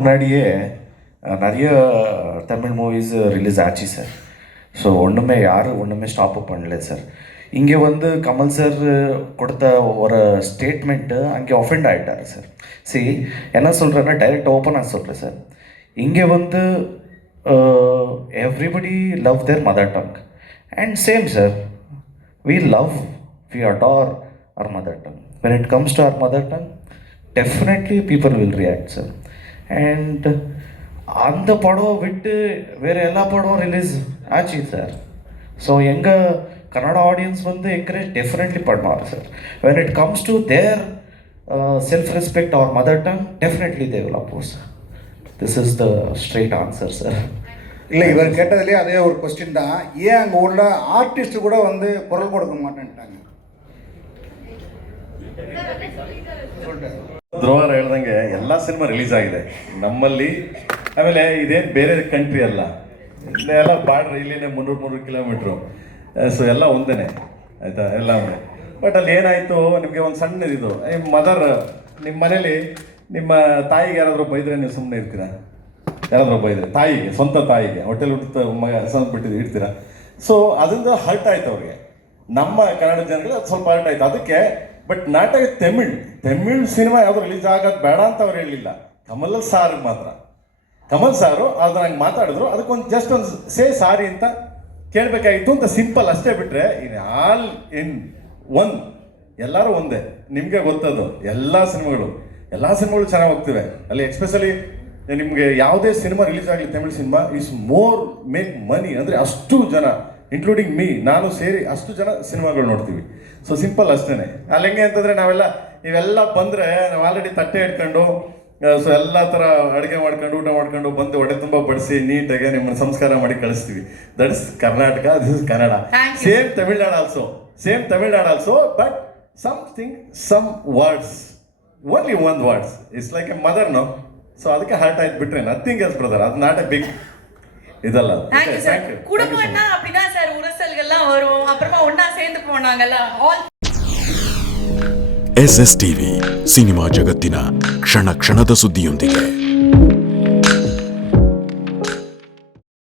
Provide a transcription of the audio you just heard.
முன்னாடியே நிறைய Tamil movies release ஆச்சு சார். ஸோ ஒன்றுமே யாரும் ஒன்றுமே ஸ்டாப் பண்ணல சார். இங்கே வந்து கமல் சார் கொடுத்த ஒரு ஸ்டேட்மெண்ட்டு அங்கே ஒஃபெண்ட் ஆகிட்டார் சார். சரி, என்ன சொல்கிறேன்னா டைரெக்ட் ஓப்பனாக சொல்கிறேன் சார். இங்கே வந்து everybody love there mother tongue and same sir, we love, we adore our mother tongue. When it comes to our mother tongue, definitely people will react, sir. And அந்த படம் விட்டு வேறு எல்லா படம் ரிலீஸ் ஆச்சு சார். ஸோ எங்கள் Kannada audience வந்து encourage definitely பண்ணுவார் sir. When it comes to their self respect our mother tongue, definitely they will oppose. This is the straight answer sir. இல்லை, இவர் கேட்டதுலேயே அதே ஒரு கொஸ்டின் தான். ஏன் அங்கே உள்ள ஆர்டிஸ்ட் கூட வந்து குரல் கொடுக்க மாட்டேன்ட்டாங்க? ಧ್ರುವರ್ ಹೇಳ್ದಂಗೆ ಎಲ್ಲ ಸಿನಿಮಾ ರಿಲೀಸ್ ಆಗಿದೆ ನಮ್ಮಲ್ಲಿ. ಆಮೇಲೆ ಇದೇನು ಬೇರೆ ಕಂಟ್ರಿ ಅಲ್ಲ, ಎಲ್ಲ ಬಾರ್ಡ್ರ್ ಇಲ್ಲಿನೇ 300 ಕಿಲೋಮೀಟ್ರು. ಸೊ ಎಲ್ಲ ಒಂದೇ ಆಯಿತಾ ಎಲ್ಲ. ಬಟ್ ಅಲ್ಲಿ ಏನಾಯಿತು, ನಿಮಗೆ ಒಂದು ಸಣ್ಣದಿದು ಮದರ್, ನಿಮ್ಮ ಮನೇಲಿ ನಿಮ್ಮ ತಾಯಿಗೆ ಯಾರಾದರೂ ಬೈದರೆ ನೀವು ಸುಮ್ಮನೆ ಇರ್ತೀರಾ? ಯಾರಾದರೂ ಬೈದರೆ ತಾಯಿಗೆ, ಸ್ವಂತ ತಾಯಿಗೆ ಹೋಟೆಲ್ ಹುಟ್ಟು ಮಗ ಬಿಟ್ಟಿದ್ದು ಇಡ್ತೀರಾ? ಸೊ ಅದರಿಂದ ಹರ್ಟ್ ಆಯ್ತು ಅವ್ರಿಗೆ. ನಮ್ಮ ಕನ್ನಡ ಜನರಿಗೆ ಅದು ಸ್ವಲ್ಪ ಹರ್ಟ್ ಆಯ್ತು ಅದಕ್ಕೆ. ಬಟ್ ನಾಟಕ ತಮಿಳ್ ಸಿನಿಮಾ ಯಾವುದು ರಿಲೀಸ್ ಆಗೋದು ಬೇಡ ಅಂತ ಅವ್ರು ಹೇಳಲಿಲ್ಲ. ಕಮಲ್ ಸಾರಿಗೆ ಮಾತ್ರ, ಕಮಲ್ ಸಾರು ಅದನ್ನ ಹಂಗೆ ಮಾತಾಡಿದ್ರು. ಅದಕ್ಕೊಂದು ಜಸ್ಟ್ ಒಂದು ಸಾರಿ ಅಂತ ಕೇಳಬೇಕಾಗಿತ್ತು ಅಂತ ಸಿಂಪಲ್ ಅಷ್ಟೇ. ಬಿಟ್ಟರೆ ಇನ್ ಆಲ್ ಇನ್ ಒನ್, ಎಲ್ಲರೂ ಒಂದೇ. ನಿಮಗೆ ಗೊತ್ತದು, ಎಲ್ಲ ಸಿನಿಮಾಗಳು ಚೆನ್ನಾಗಿ ಹೋಗ್ತಿವೆ ಅಲ್ಲಿ. ಎಕ್ಸ್ಪೆಷಲಿ ನಿಮಗೆ ಯಾವುದೇ ಸಿನಿಮಾ ರಿಲೀಸ್ ಆಗಲಿ, Tamil cinema is more make money. ಅಂದರೆ ಅಷ್ಟು ಜನ, ಇನ್ಕ್ಲೂಡಿಂಗ್ ಮೀ, ನಾನು ಸೇರಿ ಅಷ್ಟು ಜನ ಸಿನಿಮಾಗಳು ನೋಡ್ತೀವಿ. ಸೊ ಸಿಂಪಲ್ ಅಷ್ಟೇ. ಅಲ್ಲಿ ಹೆಂಗೆ ಅಂತಂದರೆ ನೀವೆಲ್ಲ ಬಂದರೆ ನಾವು ಆಲ್ರೆಡಿ ತಟ್ಟೆ ಇಟ್ಕೊಂಡು, ಸೊ ಎಲ್ಲ ಥರ ಅಡುಗೆ ಮಾಡ್ಕೊಂಡು ಊಟ ಮಾಡ್ಕೊಂಡು ಬಂದು ಹೊಡೆ ತುಂಬ ಬಡಿಸಿ ನೀಟಾಗಿ ನಿಮ್ಮನ್ನು ಸಂಸ್ಕಾರ ಮಾಡಿ ಕಳಿಸ್ತೀವಿ. That is Karnataka, this is Kannada. Same Tamil Nadu also, but some words, only one words it's like a mother no. So ಅದಕ್ಕೆ ಹರ್ಟ್ ಆಯ್ತು, ಬಿಟ್ರೆ ನಥಿಂಗ್ ಎಲ್ಸ್ ಬ್ರದರ್. ಅದು ನಾಟ್ ಎ ಬಿಗ್ இதல்ல. குடும்பம்னா அப்படிதான் சார், உரசல்கள்லாம் வரும், அப்புறமா ஒண்ணா சேர்ந்து போனாங்கல்ல. SSTV ಸಿನಿಮಾ ಜಗತ್ತಿನ ಕ್ಷಣ ಕ್ಷಣದ ಸುದ್ದಿಯೊಂದಿಗೆ.